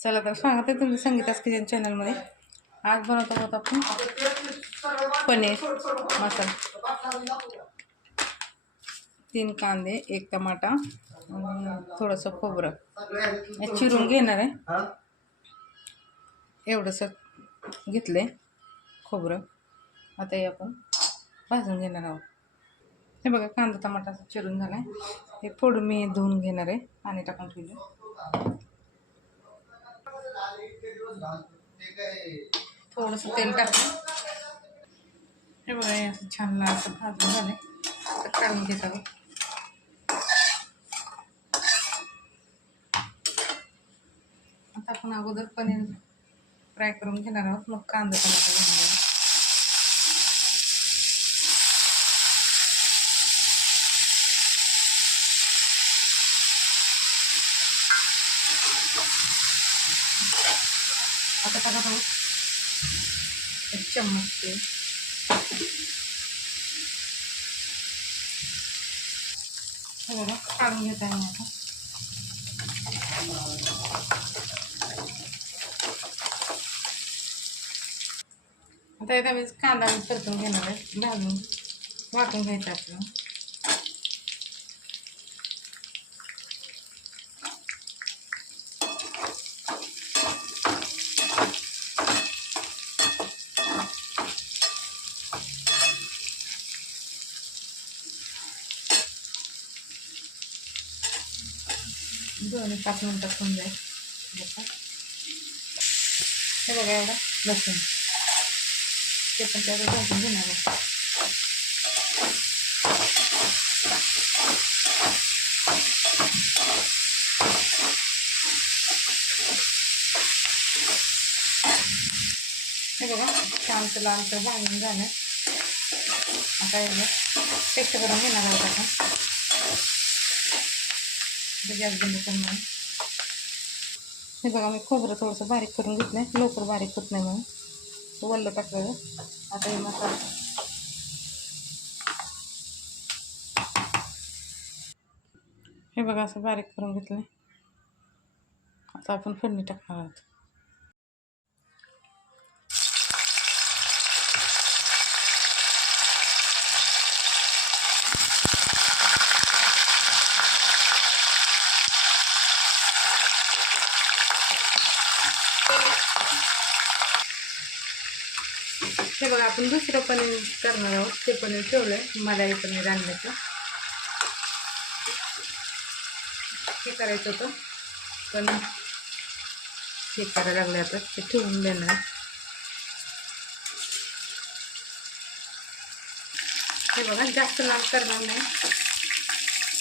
चला तर स्वागत आहे तुमचं संगीतास किचन चॅनलमध्ये आज बनवत आहोत आपण. पनीर मसाला. तीन कांदे एक टमाटा आणि थोडंसं खोबरं. चिरून घेणार आहे. एवढंसं घेतलं आहे खोबरं. आता हे आपण भाजून घेणार आहोत. हे बघा कांदा टमाटा चिरून झाला आहे हे फोडून मी धुवून घेणार आहे. पाणी टाकून ठेवलं थोडस तेल टाकून हे बघा हे असं छान असं भाजून झालं तर काढून घेत आहोत. आता आपण अगोदर पनीर फ्राय करून घेणार आहोत. मग कांदा टमाटा घेणार आहोत. आता टाकत आहोत एक चम्मच तेल हे बघा काढून घेत आहे मी आता आता इथं मी कांदा मी परतून घेणार आहे भाजून वाटून घ्यायचं आपलं दोन पाच मिनटात होऊन जाईल. हे बघा एवढा लसूण. ते पण त्यावर भाजून घेणार हे बघा छानसं लालसं भाजून झालं. आता एवढं पेस्ट करून घेणार आहोत आपण. गॅस बंद करणार हे बघा मी खोबरं थोडंसं बारीक करून घेतलं आहे लवकर बारीक होत नाही म्हणून. वल्लं टाकलं आता हे मसाला. हे बघा असं बारीक करून घेतलं आता आपण फोडणी टाकणार आहोत. हे बघा आपण दुसरं पनीर करणार आहोत. ते पनीर ठेवलं आहे मलाई पनीर आणण्याचं हे करायचं होतं. पण हे करायला लागलं आता. ते ठेवून देणार. हे बघा जास्त लांब करणार नाही.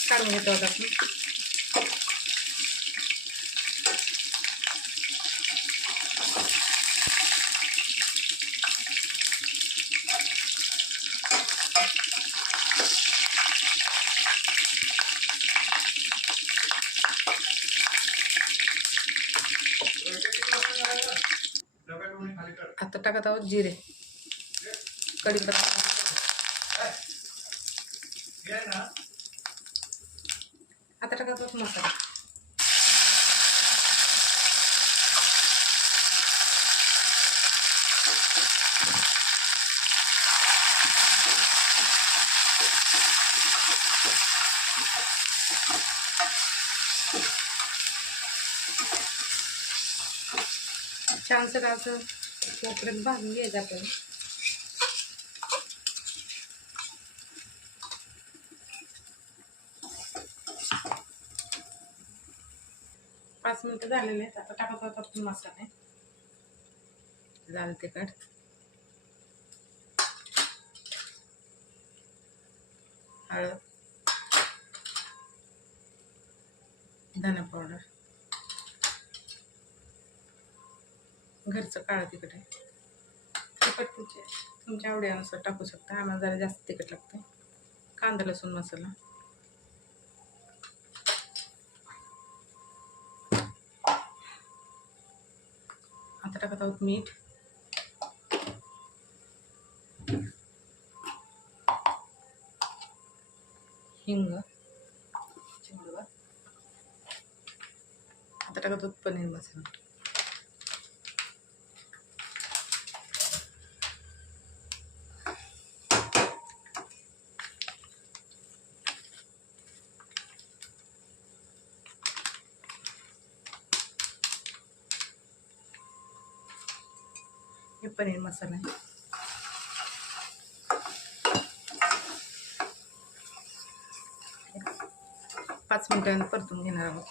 काढून घेतो आपण आता टाकत आहोत जिरे. कढीपत्ता. आता टाकत आहोत मसाला. छानसं असं कोपऱ्यात भाजून घ्यायचं आपण. पाच मिनिटं झालेले आहेत. आता टाकत आहोत आपण मसाले. लाल तिखट. हळद. धना पावडर. घरचं काळं तिखट आहे तिखट तुमच्या तुमच्या आवडीनुसार टाकू शकता. आम्हाला जरा जास्त तिखट लागतं कांदा लसूण मसाला. आता टाकत आहोत मीठ. हिंग. आता टाकत आहोत पनीर मसाला. पनीर मसाला पाच मिनिटांनी परतून घेणार आहोत.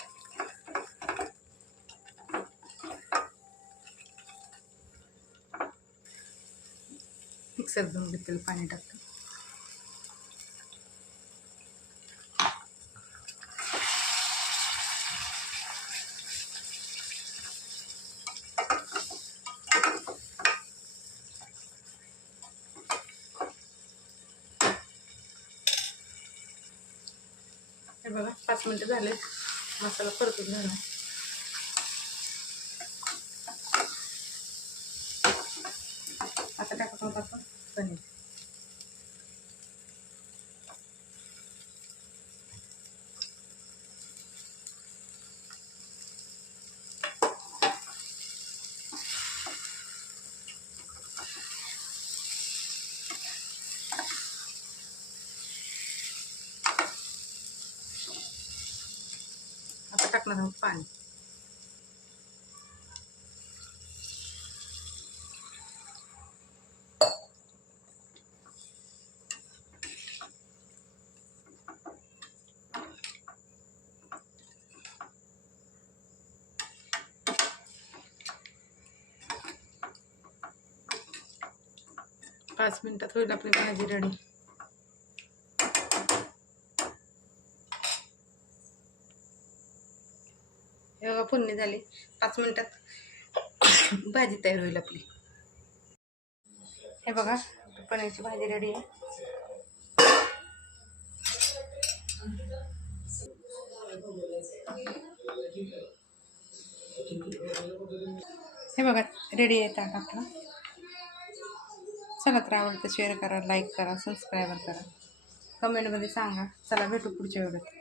मिक्सर धुवून घेतलेलं पाणी टाकतो. बघा पाच मिनटं झाले. मसाला परतून झाला आता टाकतो आहोत आपण पनीर आता टाकणार आहोत पाणी पाच मिनिटात होईल आपली भाजी रेडी फोडणी झाली. पाच मिनटात भाजी तयार होईल आपली. हे बघा पनीरची भाजी रेडी आहे. हे बघा रेडी आहे ताट आपला. चला तर आवडतं शेअर करा लाईक करा सबस्क्राईबर करा. कमेंटमध्ये सांगा चला भेटू पुढच्या वेळेत.